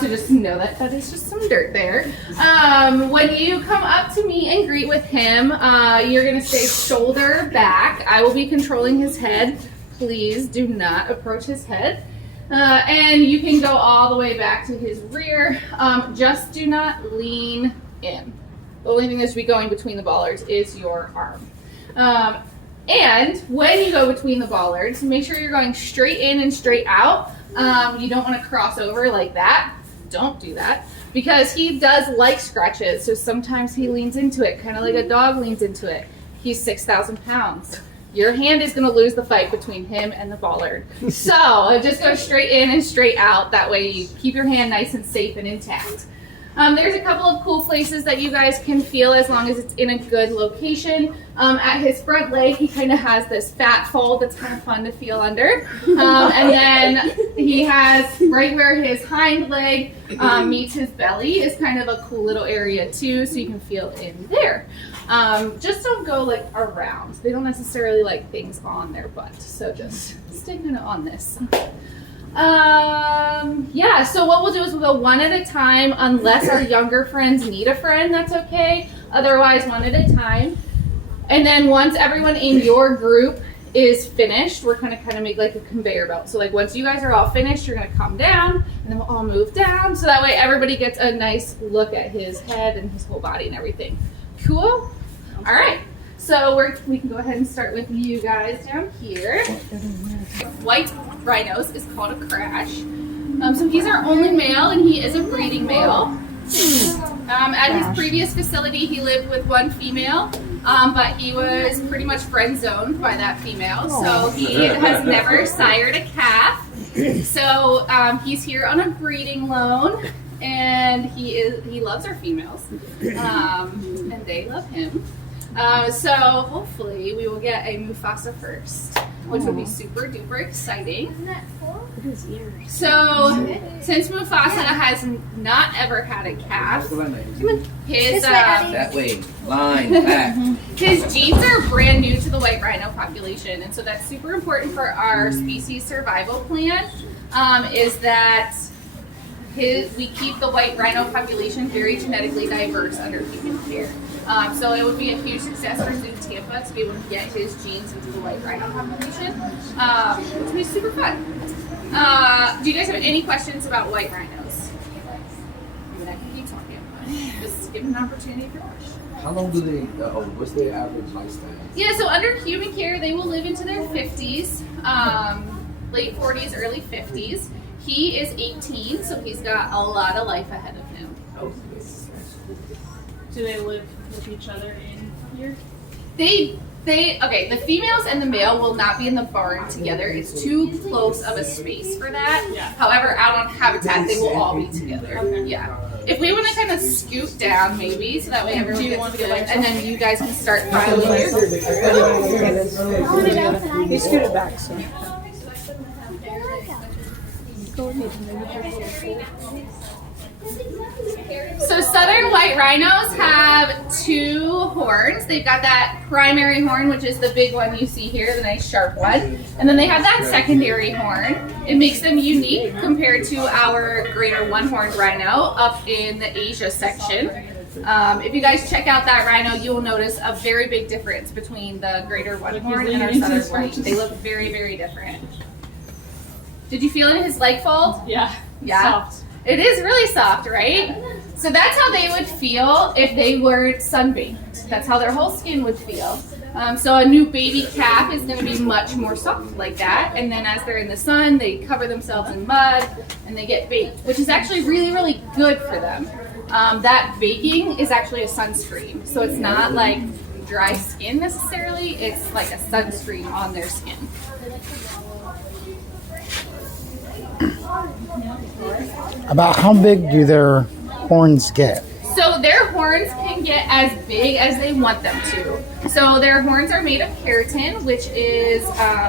So just know that that is just some dirt there. When you come up to meet and greet with him, you're gonna stay shoulder back. I will be controlling his head. Please do not approach his head. And you can go all the way back to his rear. Just do not lean in. The only thing that should be going between the bollards is your arm. And when you go between the bollards, make sure you're going straight in and straight out. You don't want to cross over like that. Don't do that, because he does like scratches. So sometimes he leans into it, kind of like a dog leans into it. He's 6,000 pounds. Your hand is going to lose the fight between him and the bollard. So just go straight in and straight out. That way you keep your hand nice and safe and intact. There's a couple of cool places that you guys can feel as long as it's in a good location. At his front leg, he kind of has this fat fold that's kind of fun to feel under. And then he has right where his hind leg meets his belly is kind of a cool little area too, so you can feel in there. Just don't go like around. They don't necessarily like things on their butt, so just stay kind of on this. Yeah, so what we'll do is we'll go one at a time, unless our younger friends need a friend, that's okay. Otherwise, one at a time. And then once everyone in your group is finished, we're gonna kind of make like a conveyor belt. So like once you guys are all finished, you're gonna come down, and then we'll all move down. So that way everybody gets a nice look at his head and his whole body and everything. Cool? All right. So we can go ahead and start with you guys down here. White rhinos is called a crash. So he's our only male, and he is a breeding male. At his previous facility, he lived with one female, but he was pretty much friend zoned by that female. So he has never sired a calf. So he's here on a breeding loan, and he loves our females, and they love him. So hopefully we will get a Mufasa first, which would be super duper exciting. So since Mufasa has not ever had a calf, his that way, line back. His genes are brand new to the white rhino population, and so that's super important for our species survival plan. Is that we keep the white rhino population very genetically diverse under human care. So it would be a huge success for Zoo Tampa to be able to get his genes into the white rhino population, which would be super fun. Do you guys have any questions about white rhinos? I mean, I can keep talking, just give them an opportunity for questions. How long do they, what's their average lifespan? Yeah, so under human care, they will live into their 50s, late 40s, early 50s. He is 18, so he's got a lot of life ahead of him. Oh, Do they live with each other in here? Okay, the females and the male will not be in the barn together. It's too close of a space for that. Yeah. However, out on habitat, they will all be together. Okay. Yeah. If we want to kind of scoot down, maybe, so that way everyone gets good, and then you guys can start filing here. You scoot it back, so. So southern white rhinos have two horns. They've got that primary horn, which is the big one you see here, the nice sharp one. And then they have that secondary horn. It makes them unique compared to our greater one-horned rhino up in the Asia section. If you guys check out that rhino, you will notice a very big difference between the greater one-horn and our southern white. They look very, very different. Did you feel it in his leg fold? Yeah. Yeah. Soft. It is really soft, right? So that's how they would feel if they weren't sunbaked. That's how their whole skin would feel. So a new baby calf is going to be much more soft like that. And then as they're in the sun, they cover themselves in mud and they get baked, which is actually really, really good for them. That baking is actually a sunscreen. So it's not like dry skin necessarily. It's like a sunscreen on their skin. About how big do their horns get? So their horns can get as big as they want them to. So their horns are made of keratin, which is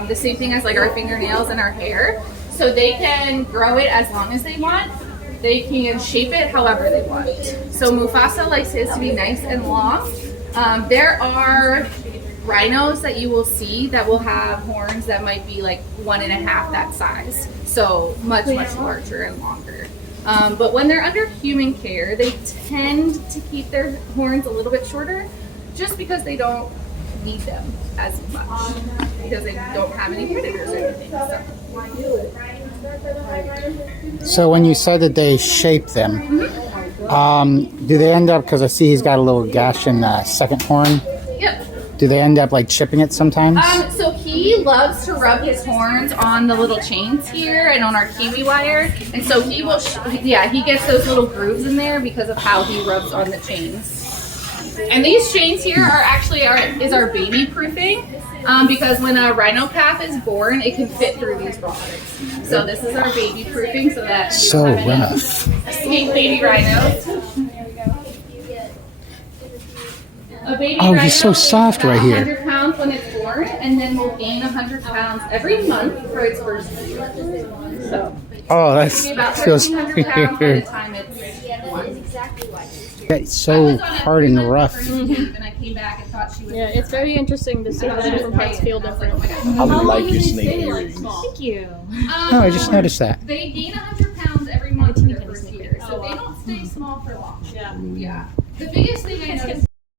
the same thing as like our fingernails and our hair. So they can grow it as long as they want. They can shape it however they want. So Mufasa likes his to be nice and long. There are rhinos that you will see that will have horns that might be like 1.5 that size. So much larger and longer. But when they're under human care, they tend to keep their horns a little bit shorter just because they don't need them as much because they don't have any predators or anything. So when you said that they shape them, do they end up, because I see he's got a little gash in the second horn, Yep. do they end up like chipping it sometimes? So he loves to rub his horns on the little chains here and on our kiwi wire, and so he will, he gets those little grooves in there because of how he rubs on the chains. And these chains here are actually our baby proofing, because when a rhino calf is born, it can fit through these rods. So this is our baby proofing, so that you So don't have any rough. escaped baby rhinos. A baby Oh, rhino he's so is soft about right here. 100 pounds when it's born, and then will gain 100 pounds every month for its first year. So Oh, that it'll be about feels 1,300 pounds by the weird. time it's It's so hard and rough. And I came back and thought she was. Yeah, it's very interesting to see how the different parts feel different. I would like your snake earrings. Thank you. No, I just noticed that. They gain 100 pounds every month in their first year, so they don't stay small for long. Yeah. Yeah. The biggest thing I noticed